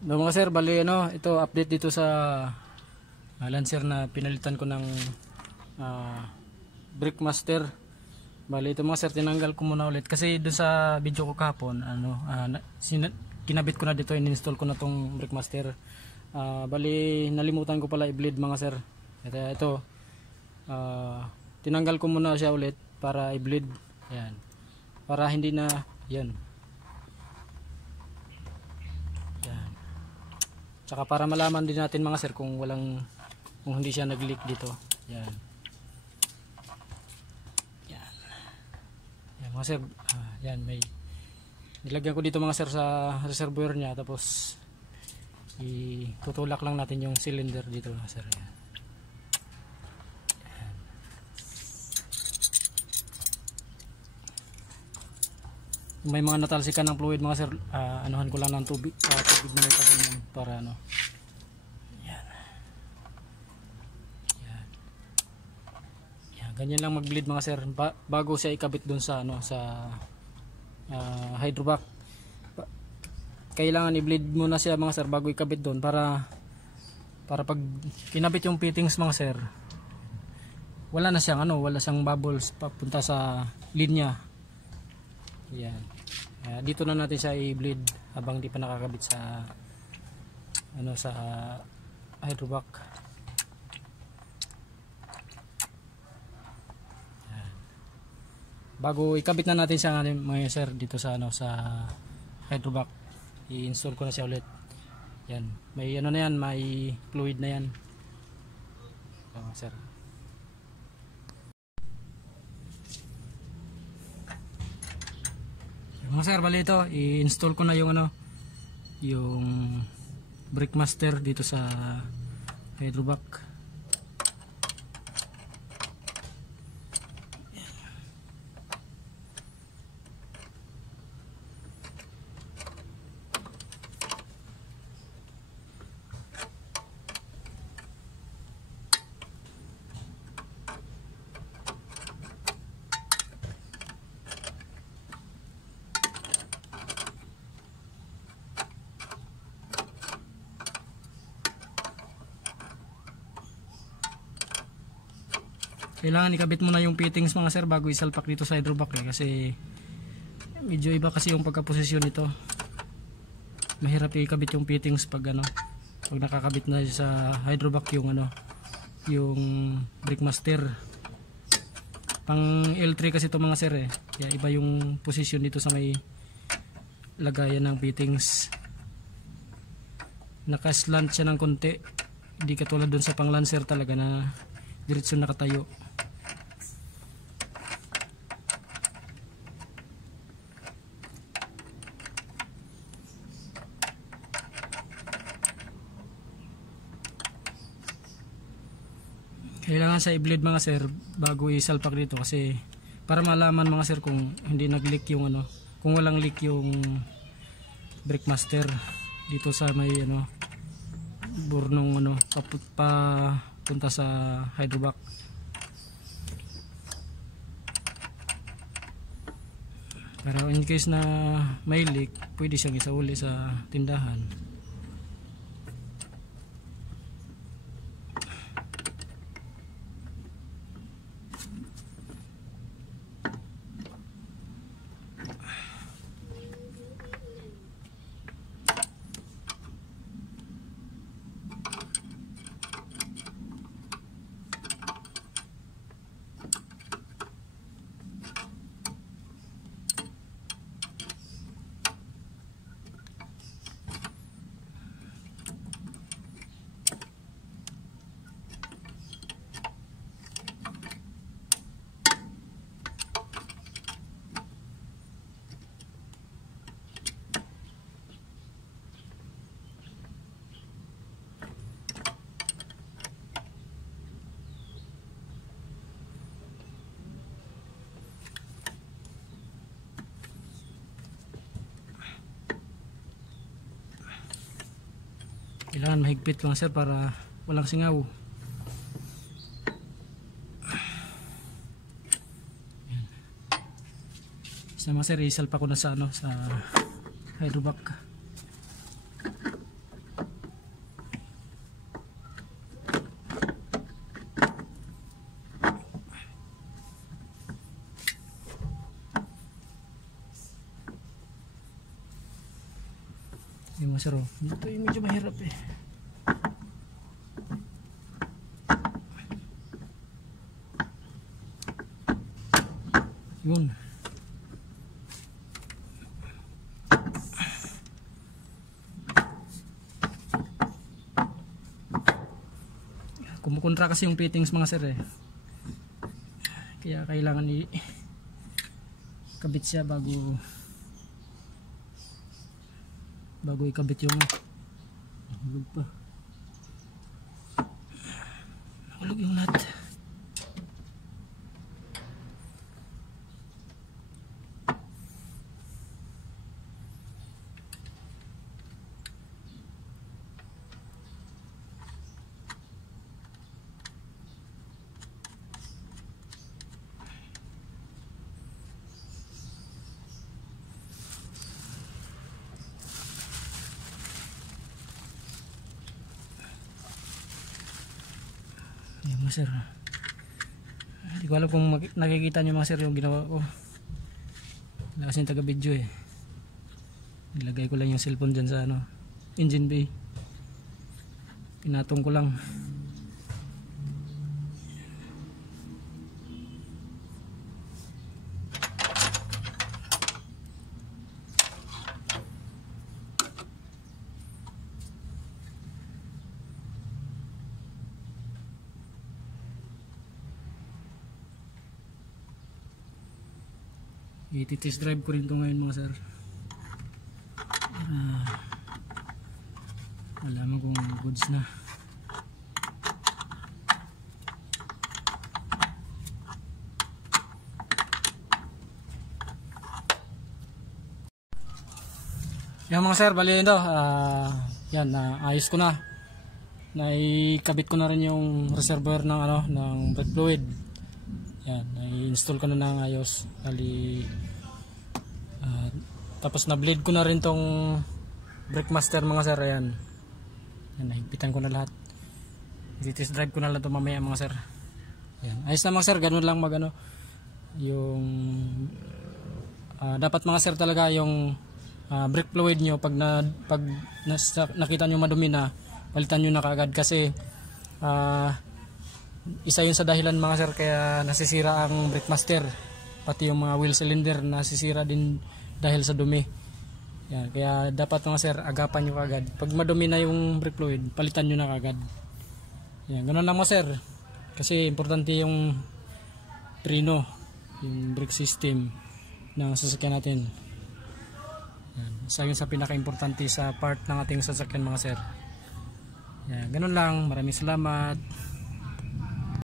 No, mga sir, bali ano, ito update dito sa Lancer na pinalitan ko ng Brickmaster. Bali ito mga sir, tinanggal ko muna ulit kasi doon sa video ko kahapon, ano, kinabit ko na dito, in-install ko na tong Brickmaster. Bali nalimutan ko pala i-bleed mga sir. Ito tinanggal ko muna siya ulit para i-bleed. Yan. Para hindi na yan. Tsaka para malaman din natin mga sir kung hindi siya nag-leak dito. Yan. Yan. Yan mga sir, yan may nilagyan ko dito mga sir sa reservoir niya, tapos itutulak lang natin yung cylinder dito mga sir. Yan. Yan. May mga natalsikan ng fluid mga sir, anuhan ko lang ng tubig na may sabon para ano. Yan. Yan. Yan, ganyan lang mag-bleed mga sir bago siya ikabit dun sa ano, sa hydrovac. Kailangan i-bleed muna siya mga sir bago ikabit dun para pag kinabit yung fittings mga sir, wala siyang bubbles papunta sa linya. Yan. Dito na natin siya i-bleed habang di pa nakakabit sa sa hydrovac. Yan. Bago ikabit na natin siya mga sir dito sa sa hydrovac, i-install ko na siya ulit. Yan. May na yan, may fluid na yan. Sir. Mga sir, bali ito, i-install ko na yung yung Brickmaster dito sa hydrovac. Kailangan ikabit mo na yung fittings mga sir bago isalpak dito sa hydrovac kasi medyo iba kasi yung pagkaposisyon nito. Mahirap ikabit yung fittings pag nakakabit na sa hydrovac yung yung Brickmaster. Pang L3 kasi ito mga sir kaya iba yung posisyon dito sa may lagayan ng fittings. Naka-slant siya ng konti, hindi katulad dun sa pang Lancer talaga na diretso nakatayo. Kailangan sa i-bleed mga sir bago isalpak dito kasi para malaman mga sir kung hindi nag-leak yung kung walang leak yung Brickmaster dito sa may burnong papunta sa hydrovac. Pero in case na may leak, pwede siyang isauli sa tindahan. Kailangan mahigpit lang sir para walang singaw. Sama sir, isalpa ko na sa sa hydrovac. Yung mga sir, oh. Ito yung medyo mahirap eh. Yun. Kumukontra kasi yung fittings mga sir eh. Kaya kailangan i-kabit siya bago ikabit yung hulog pa. Hulog yung nut. Ayan mga sir, hindi ko alam kung nakikita nyo mga sir yung ginawa ko. Wala kasing taga video eh. Nilagay ko lang yung cellphone dyan sa ano, engine bay. Pinatong ko lang. I-test drive ko rin ito ngayon mga sir. Malaman kung goods na. Yan mga sir, bali ito. Yan, ayos ko na. Naikabit ko na rin yung reservoir ng ano, ng brake fluid. Yan, i-install ko na ng ayos. Bali, tapos na-bleed ko na rin tong brake master mga sir. Ayan. Yan, nahigpitan ko na lahat. I-test drive ko na lang ito mamaya mga sir. Yan. Ayos na mga sir, ganun lang mag ano. Yung dapat mga sir talaga yung brake fluid nyo pag nakita nyo madumi na, palitan nyo na kaagad kasi isa yun sa dahilan mga sir kaya nasisira ang brake master, pati yung mga wheel cylinder nasisira din dahil sa dumi. Yan, kaya dapat mga sir agapan nyo kaagad pag madumi na yung brake fluid, palitan nyo na kaagad. Yan, ganun lang mga sir kasi importante yung preno, yung brake system ng sasakyan natin. Yan, isa yun sa pinaka-importante sa part ng ating sasakyan mga sir. Yan, ganun lang, maraming salamat.